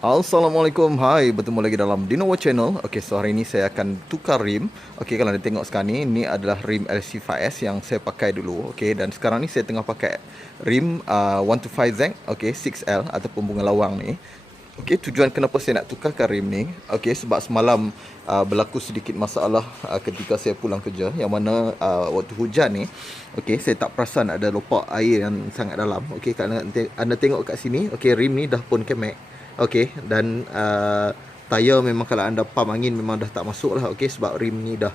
Assalamualaikum, hai, bertemu lagi dalam Dinowo Channel. Okey, so hari ini saya akan tukar rim. Okey, kalau anda tengok sekarang ni adalah rim LC5S yang saya pakai dulu. Okey, dan sekarang ni saya tengah pakai rim 125Z, okey, 6L ataupun bunga lawang ni. Okey, tujuan kenapa saya nak tukarkan rim ni, okey, sebab semalam berlaku sedikit masalah ketika saya pulang kerja, yang mana waktu hujan ni, okey, saya tak perasan ada lopak air yang sangat dalam. Okey, kalau anda tengok kat sini, okey, rim ni dah pun kemek. Okey, dan tayar memang kalau anda pump angin memang dah tak masuk lah. Okey, sebab rim ni dah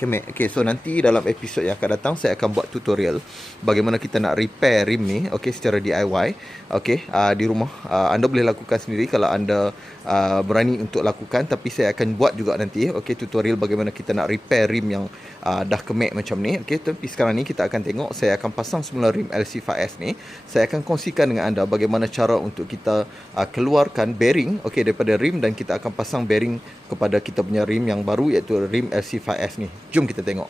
kemek. Okey, so nanti dalam episod yang akan datang saya akan buat tutorial bagaimana kita nak repair rim ni, okey, secara DIY. Okey, di rumah anda boleh lakukan sendiri kalau anda berani untuk lakukan, tapi saya akan buat juga nanti, okey, tutorial bagaimana kita nak repair rim yang dah kemek macam ni. Okey, tapi sekarang ni kita akan tengok, saya akan pasang semula rim LC5S ni. Saya akan kongsikan dengan anda bagaimana cara untuk kita keluarkan bearing, okey, daripada rim, dan kita akan pasang bearing kepada kita punya rim yang baru, iaitu rim LC5S ni. Jom kita tengok.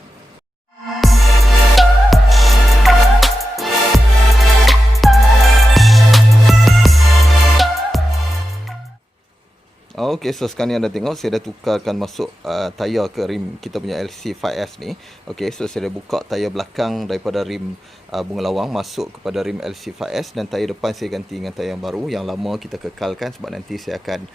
Okey, so sekarang ni anda tengok saya dah tukarkan masuk tayar ke rim kita punya LC5S ni. Okey, so saya dah buka tayar belakang daripada rim bunga lawang masuk kepada rim LC5S, dan tayar depan saya ganti dengan tayar yang baru. Yang lama kita kekalkan sebab nanti saya akan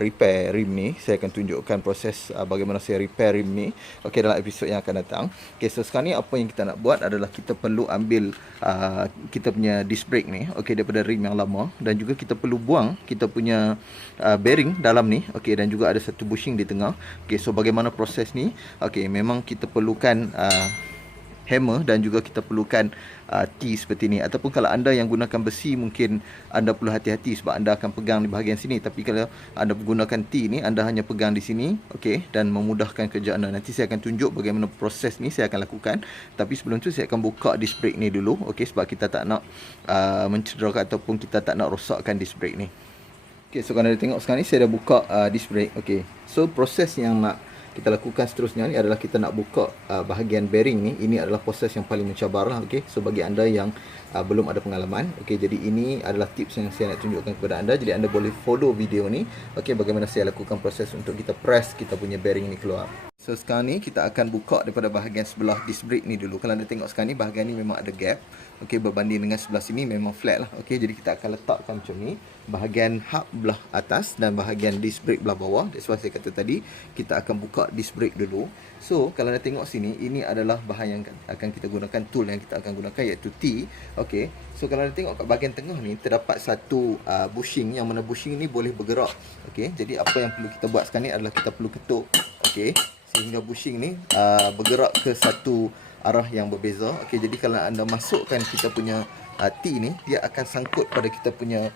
repair rim ni. Saya akan tunjukkan proses bagaimana saya repair rim ni, okey, dalam episod yang akan datang. Okey, so sekarang ni apa yang kita nak buat adalah kita perlu ambil kita punya disc brake ni, okey, daripada rim yang lama, dan juga kita perlu buang kita punya bearing dalam ni, okey, dan juga ada satu bushing di tengah. Okey, so bagaimana proses ni? Okey, memang kita perlukan hammer, dan juga kita perlukan T seperti ni. Ataupun kalau anda yang gunakan besi, mungkin anda perlu hati-hati sebab anda akan pegang di bahagian sini. Tapi kalau anda menggunakan T ni, anda hanya pegang di sini, okey, dan memudahkan kerja anda. Nanti saya akan tunjuk bagaimana proses ni saya akan lakukan. Tapi sebelum tu saya akan buka disc brake ni dulu, okey, sebab kita tak nak mencederakan ataupun kita tak nak rosakkan disc brake ni. Okay, so kalau anda tengok sekarang ni saya dah buka disc brake. Okay, so proses yang nak kita lakukan seterusnya ni adalah kita nak buka bahagian bearing ni. Ini adalah proses yang paling mencabar lah. Okay, so bagi anda yang belum ada pengalaman, okay, jadi ini adalah tips yang saya nak tunjukkan kepada anda. Jadi anda boleh follow video ni, okay, bagaimana saya lakukan proses untuk kita press kita punya bearing ni keluar. So sekarang ni kita akan buka daripada bahagian sebelah disc brake ni dulu. Kalau anda tengok sekarang ni, bahagian ni memang ada gap. Okey, berbanding dengan sebelah sini memang flat lah. Okey, jadi kita akan letakkan macam ni. Bahagian hub belah atas dan bahagian disc brake belah bawah. That's why saya kata tadi, kita akan buka disc brake dulu. So, kalau anda tengok sini, ini adalah bahan yang akan kita gunakan, tool yang kita akan gunakan, iaitu T. Okey, so kalau anda tengok kat bahagian tengah ni, terdapat satu bushing, yang mana bushing ni boleh bergerak. Okey, jadi apa yang perlu kita buat sekarang ni adalah kita perlu ketuk. Okey, sehingga bushing ni bergerak ke satu arah yang berbeza. Okey, jadi kalau anda masukkan kita punya T ni, dia akan sangkut pada kita punya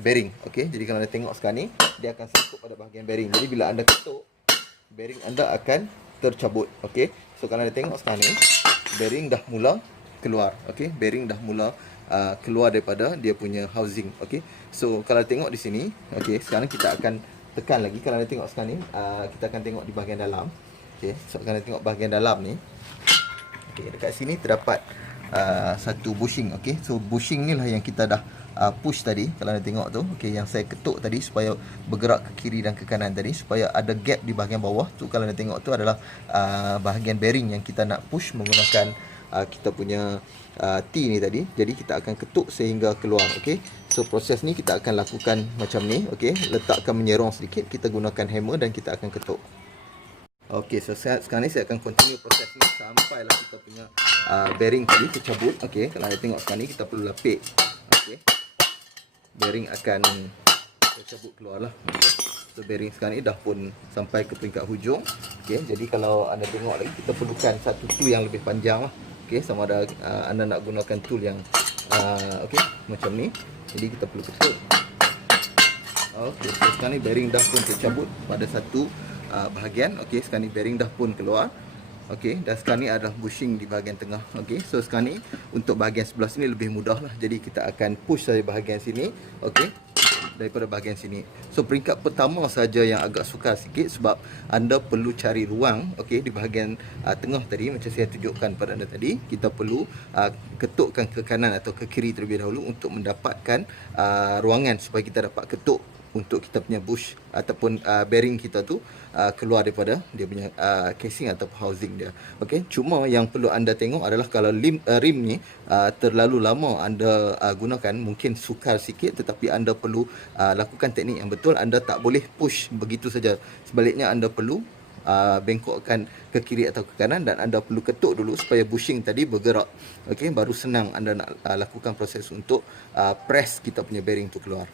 bearing. Okey, jadi kalau anda tengok sekarang ni, dia akan sangkut pada bahagian bearing. Jadi bila anda ketuk, bearing anda akan tercabut. Okey, so kalau anda tengok sekarang ni, bearing dah mula keluar. Okey, bearing dah mula keluar daripada dia punya housing. Okey, so kalau tengok di sini, okey, sekarang kita akan tekan lagi. Kalau anda tengok sekarang ni, kita akan tengok di bahagian dalam. Okey, so kalau anda tengok bahagian dalam ni, okay, dekat sini terdapat satu bushing. Okay, so bushing ni lah yang kita dah push tadi. Kalau anda tengok tu, okay, yang saya ketuk tadi supaya bergerak ke kiri dan ke kanan tadi, supaya ada gap di bahagian bawah tu. Kalau anda tengok tu adalah bahagian bearing yang kita nak push menggunakan kita punya T ni tadi. Jadi kita akan ketuk sehingga keluar. Okay, so proses ni kita akan lakukan macam ni. Okay, letakkan menyerong sedikit, kita gunakan hammer dan kita akan ketuk. Okey, so sekarang ni saya akan continue proses ni sampailah kita punya bearing tadi tercabut. Okey, kalau anda tengok sekarang ni kita perlu lapik. Okey, bearing akan tercabut keluar lah. Okay. So bearing sekarang ni dah pun sampai ke peringkat hujung. Okey, jadi kalau anda tengok lagi, kita perlukan satu tool yang lebih panjang lah. Okey, sama ada anda nak gunakan tool yang okey, macam ni. Jadi kita perlu ketuk. Okey, so sekarang ni bearing dah pun tercabut pada satu bahagian. Okey, sekarang ni bearing dah pun keluar. Okey, dan sekarang ni adalah bushing di bahagian tengah. Okey, so sekarang ni untuk bahagian sebelah sini lebih mudah lah. Jadi kita akan push dari bahagian sini. Okey, daripada bahagian sini. So peringkat pertama saja yang agak sukar sikit sebab anda perlu cari ruang. Okey, di bahagian tengah tadi, macam saya tunjukkan pada anda tadi, kita perlu ketukkan ke kanan atau ke kiri terlebih dahulu untuk mendapatkan ruangan supaya kita dapat ketuk untuk kita punya bush ataupun bearing kita tu keluar daripada dia punya casing atau housing dia. Okey, cuma yang perlu anda tengok adalah kalau rim ni terlalu lama anda gunakan, mungkin sukar sikit, tetapi anda perlu lakukan teknik yang betul. Anda tak boleh push begitu saja. Sebaliknya anda perlu bengkokkan ke kiri atau ke kanan, dan anda perlu ketuk dulu supaya bushing tadi bergerak. Okey, baru senang anda nak lakukan proses untuk press kita punya bearing tu keluar.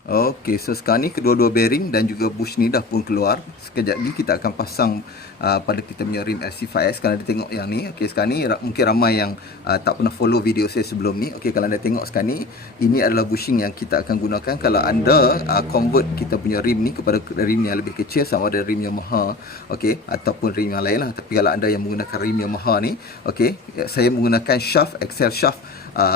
Okey, so sekarang ni kedua-dua bearing dan juga bush ni dah pun keluar. Sekejap lagi kita akan pasang pada kita punya rim LC5S. Kalau anda tengok yang ni, okey, sekarang ni mungkin ramai yang tak pernah follow video saya sebelum ni. Okey, kalau anda tengok sekarang ni, ini adalah bushing yang kita akan gunakan kalau anda convert kita punya rim ni kepada rim yang lebih kecil, sama ada rim Yamaha, okey, ataupun rim yang lain lah. Tapi kalau anda yang menggunakan rim Yamaha ni, okey, saya menggunakan shaft, Excel shaft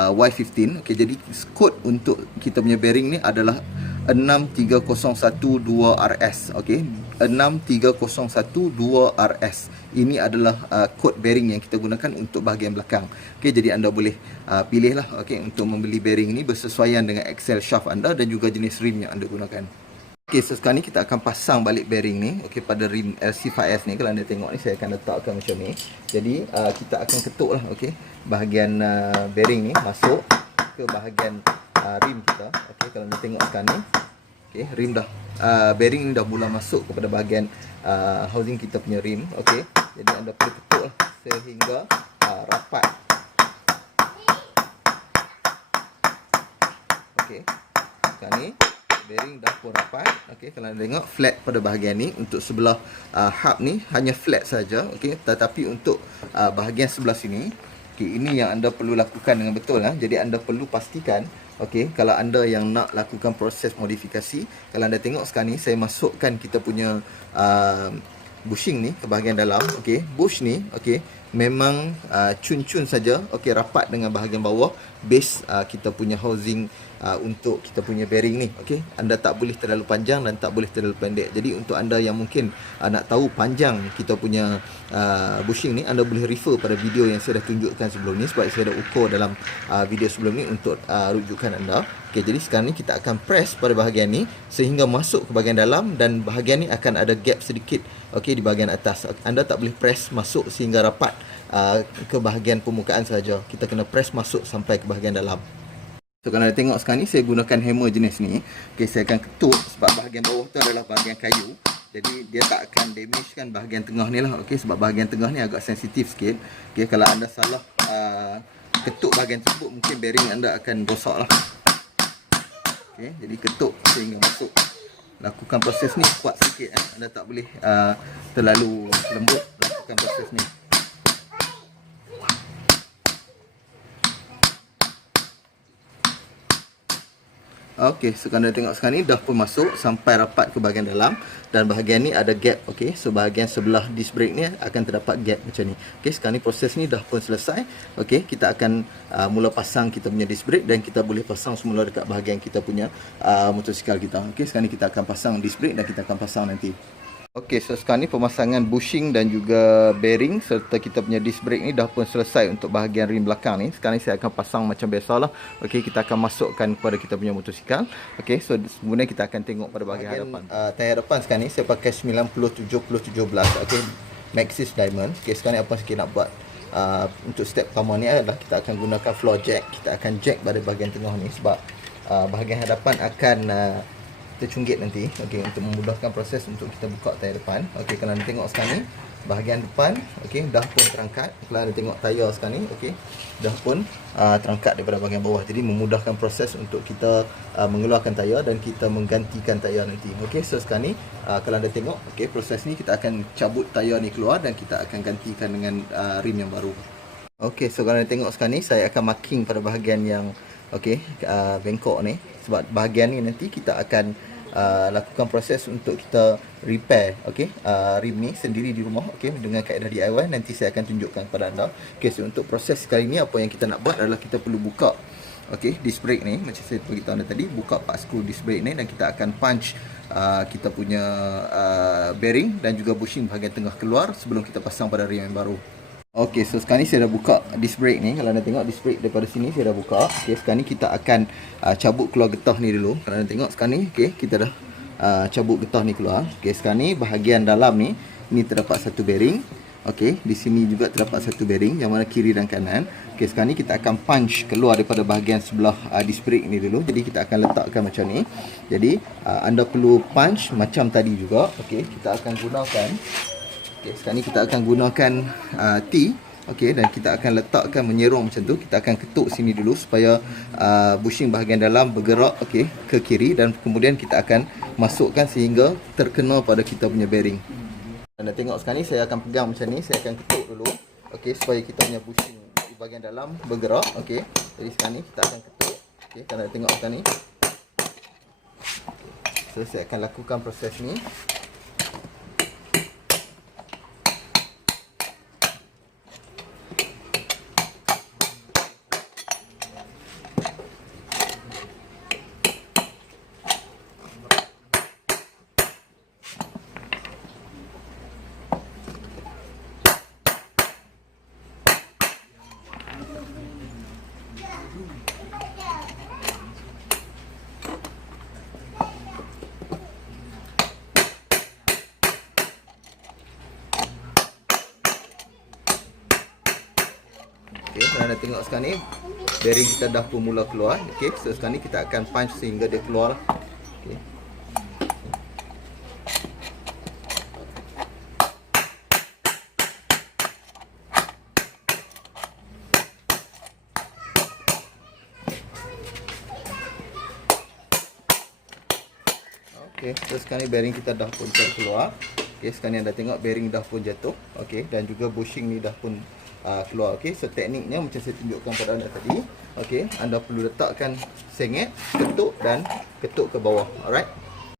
Y15. Okey, jadi kod untuk kita punya bearing ni adalah 63012RS. Okey, 63012RS. Ini adalah kod bearing yang kita gunakan untuk bahagian belakang. Okey, jadi anda boleh pilih lah, okey, untuk membeli bearing ini bersesuaian dengan Excel shaft anda dan juga jenis rim yang anda gunakan. Okey, so sekarang ni kita akan pasang balik bearing ni, okey, pada rim LC5S ni. Kalau anda tengok ni, saya akan letakkan macam ni. Jadi kita akan ketuk lah, okey, bahagian bearing ni masuk ke bahagian rim kita. Okey, kalau anda tengok sekarang ni, okey, rim dah bearing ni dah mula masuk kepada bahagian housing kita punya rim. Okey, jadi anda perlu ketuk lah sehingga rapat. Okey, sekarang ni bearing dah pun rapat. Okey, kalau anda tengok flat pada bahagian ni, untuk sebelah hub ni hanya flat saja. Okey, tetapi untuk bahagian sebelah sini, okey, ini yang anda perlu lakukan dengan betul lah. Jadi anda perlu pastikan, okey, kalau anda yang nak lakukan proses modifikasi, kalau anda tengok sekarang ni, saya masukkan kita punya bushing ni ke bahagian dalam. Okey, bush ni, okey, memang cun-cun saja, okey, rapat dengan bahagian bawah base kita punya housing untuk kita punya bearing ni. Okey, anda tak boleh terlalu panjang dan tak boleh terlalu pendek. Jadi untuk anda yang mungkin nak tahu panjang kita punya bushing ni, anda boleh refer pada video yang saya dah tunjukkan sebelum ni, sebab saya dah ukur dalam video sebelum ni untuk rujukan anda. Okey, jadi sekarang ni kita akan press pada bahagian ni sehingga masuk ke bahagian dalam, dan bahagian ni akan ada gap sedikit, okey, di bahagian atas. Anda tak boleh press masuk sehingga rapat ke bahagian permukaan saja. Kita kena press masuk sampai ke bahagian dalam. So kalau anda tengok sekarang ni, saya gunakan hammer jenis ni. Okey, saya akan ketuk sebab bahagian bawah tu adalah bahagian kayu. Jadi dia tak akan damage kan bahagian tengah ni lah. Okey, sebab bahagian tengah ni agak sensitif sikit. Okey, kalau anda salah ketuk bahagian tersebut, mungkin bearing anda akan rosak lah. Okey, jadi ketuk sehingga masuk. Lakukan proses ni kuat sikit. Anda tak boleh terlalu lembut lakukan proses ni. Okey, so kalau anda tengok sekarang ni dah pun masuk sampai rapat ke bahagian dalam, dan bahagian ni ada gap. Okey, so bahagian sebelah disc brake ni akan terdapat gap macam ni. Okey, sekarang ni proses ni dah pun selesai. Okey, kita akan mula pasang kita punya disc brake, dan kita boleh pasang semula dekat bahagian kita punya motosikal kita. Okey, sekarang ni kita akan pasang disc brake dan kita akan pasang nanti. Okey, so sekarang ni pemasangan bushing dan juga bearing serta kita punya disc brake ni dah pun selesai untuk bahagian rim belakang ni. Sekarang ni saya akan pasang macam biasalah. Okey, kita akan masukkan kepada kita punya motosikal. Okey, so kemudian kita akan tengok pada bahagian hadapan. Tayar depan sekarang ni saya pakai 90-70-17. Okey, Maxxis Diamond. Okey, sekarang ni apa yang nak buat untuk step pertama ni adalah kita akan gunakan floor jack. Kita akan jack pada bahagian tengah ni sebab bahagian hadapan akan tercunggit nanti. Okey, untuk memudahkan proses untuk kita buka tayar depan. Okey, kalau anda tengok sekarang ni, bahagian depan, okey, dah pun terangkat. Kalau anda tengok tayar sekarang ni, okey, dah pun terangkat daripada bahagian bawah. Jadi memudahkan proses untuk kita mengeluarkan tayar dan kita menggantikan tayar nanti. Okey, so sekarang ni kalau anda tengok, okey, proses ni kita akan cabut tayar ni keluar dan kita akan gantikan dengan rim yang baru. Okey, so kalau anda tengok sekarang ni, saya akan marking pada bahagian yang okey, bengkok ni, sebab bahagian ni nanti kita akan lakukan proses untuk kita repair, okey, rim ni sendiri di rumah, okey, dengan kaedah DIY. Nanti saya akan tunjukkan kepada anda. Okey, so untuk proses kali ni apa yang kita nak buat adalah kita perlu buka, okey, disc brake ni macam saya beritahu anda tadi, buka part screw disc brake ni, dan kita akan punch kita punya bearing dan juga bushing bahagian tengah keluar sebelum kita pasang pada rim yang baru. Okey, so sekarang ni saya dah buka disc brake ni. Kalau anda tengok disc brake daripada sini saya dah buka. Okey, sekarang ni kita akan cabut keluar getah ni dulu. Kalau anda tengok sekarang ni, okey, kita dah cabut getah ni keluar. Okey, sekarang ni bahagian dalam ni, ini terdapat satu bearing. Okey, di sini juga terdapat satu bearing yang mana kiri dan kanan. Okey, sekarang ni kita akan punch keluar daripada bahagian sebelah disc brake ni dulu. Jadi kita akan letakkan macam ni. Jadi anda perlu punch macam tadi juga. Okey, kita akan gunakan. Okey, sekarang ni kita akan gunakan T. Okey, dan kita akan letakkan menyerong macam tu. Kita akan ketuk sini dulu supaya bushing bahagian dalam bergerak, okey, ke kiri, dan kemudian kita akan masukkan sehingga terkena pada kita punya bearing. Anda tengok sekarang ni saya akan pegang macam ni, saya akan ketuk dulu, okey, supaya kita punya bushing di bahagian dalam bergerak, okey. Jadi sekarang ni kita akan ketuk, okey, anda tengok sekarang ni. So saya akan lakukan proses ni. Okey, anda tengok sekarang ni bearing kita dah pun mula keluar. Okey, so sekarang ni kita akan punch sehingga dia keluar. Okey. Okey, so sekarang ni bearing kita dah pun keluar. Okey, sekarang ni anda tengok bearing dah pun jatuh. Okey, dan juga bushing ni dah pun keluar. Okey, so tekniknya macam saya tunjukkan pada anda tadi. Okey, anda perlu letakkan sengit, ketuk dan ketuk ke bawah. Alright.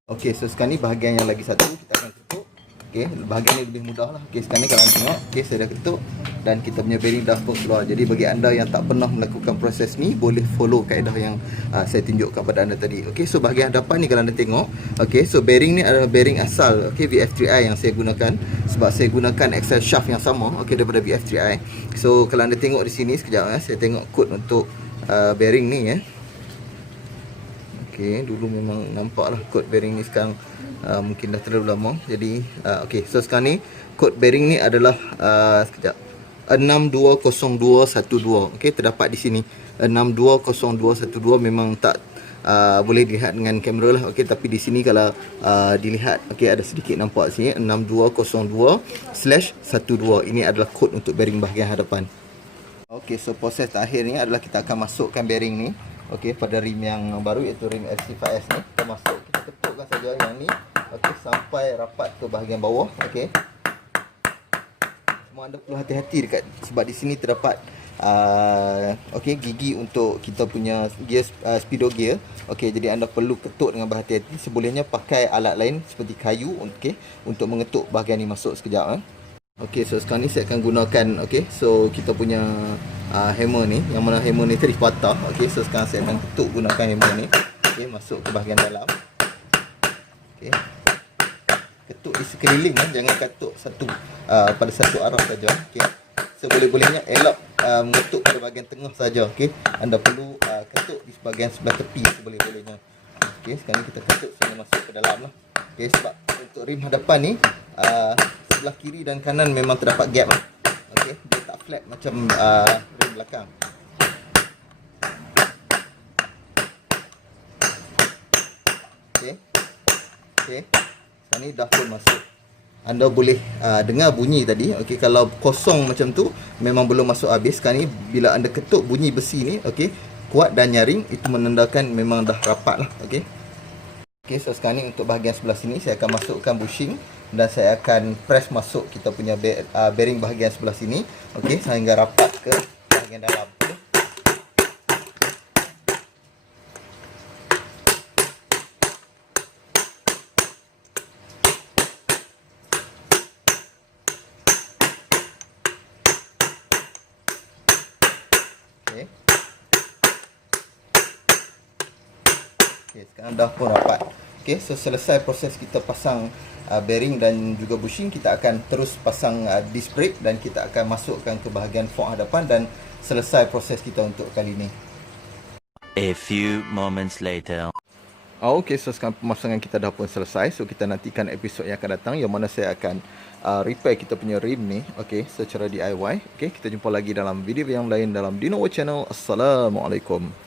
Okey, so sekarang ni bahagian yang lagi satu kita akan ketuk. Okey, bahagian ni lebih mudah lah. Okey, sekarang ni kalau anda tengok, okey, saya dah ketuk dan kita punya bearing dah pun keluar. Jadi bagi anda yang tak pernah melakukan proses ni, boleh follow kaedah yang saya tunjukkan pada anda tadi. Okey, so bahagian hadapan ni kalau anda tengok, okey, so bearing ni adalah bearing asal, okey, VF3i yang saya gunakan sebab saya gunakan axle shaft yang sama, okey, daripada VF3i. So kalau anda tengok di sini sekejap, saya tengok kod untuk bearing ni ya. Okey, dulu memang nampaklah kod bearing ni, sekarang mungkin dah terlalu lama. Jadi okey, so sekarang ni kod bearing ni adalah sekejap, 620212. Okey, terdapat di sini 620212. Memang tak boleh dilihat dengan kamera lah. Okey, tapi di sini kalau dilihat, okey, ada sedikit nampak sini 6202/12. Ini adalah kod untuk bearing bahagian hadapan. Okey, so proses terakhir ni adalah kita akan masukkan bearing ni, okey, pada rim yang baru iaitu rim LC5S ni. Kita masuk, kita ketukkan saja yang ni, okey, sampai rapat ke bahagian bawah. Okey, semua anda perlu hati-hati dekat, sebab di sini terdapat okey, gigi untuk kita punya gear, speedo gear. Okey, jadi anda perlu ketuk dengan berhati-hati. Sebolehnya pakai alat lain seperti kayu, okey, untuk mengetuk bahagian ni masuk sekejap. Okey, so sekarang ni saya akan gunakan, okey, so kita punya hammer ni, yang mana hammer ni tadi patah. Okey, so sekarang saya akan ketuk gunakan hammer ni, okey, masuk ke bahagian dalam. Okey, ketuk di sekeliling, jangan ketuk satu pada satu arah saja. Okey, seboleh-bolehnya elak mengetuk pada bahagian tengah saja. Okey, anda perlu ketuk di bahagian sebelah tepi seboleh-bolehnya. Okey, sekarang ni kita ketuk sehingga masuk ke dalam lah. Okey, sebab untuk rim hadapan ni sebelah kiri dan kanan memang terdapat gap lah. Okey, dia tak flat macam rim belakang. Okey. Okey. Sekarang ni dah pun masuk. Anda boleh dengar bunyi tadi. Okey, kalau kosong macam tu memang belum masuk habis. Sekarang ni bila anda ketuk bunyi besi ni, okey, kuat dan nyaring, itu menandakan memang dah rapat lah. Okey. Okey, so sekarang ni untuk bahagian sebelah sini saya akan masukkan bushing dan saya akan press masuk kita punya bearing bahagian sebelah sini, okey, sehingga rapat ke bahagian dalam. Okey. Okey, sekarang dah pun rapat. Okey, so selesai proses kita pasang bearing dan juga bushing, kita akan terus pasang disc brake dan kita akan masukkan ke bahagian fork hadapan dan selesai proses kita untuk kali ini. A few moments later. Okey, so sekarang pemasangan kita dah pun selesai. So kita nantikan episod yang akan datang yang mana saya akan repair kita punya rim ni, okey, secara DIY. Okey, kita jumpa lagi dalam video yang lain dalam Dino World Channel. Assalamualaikum.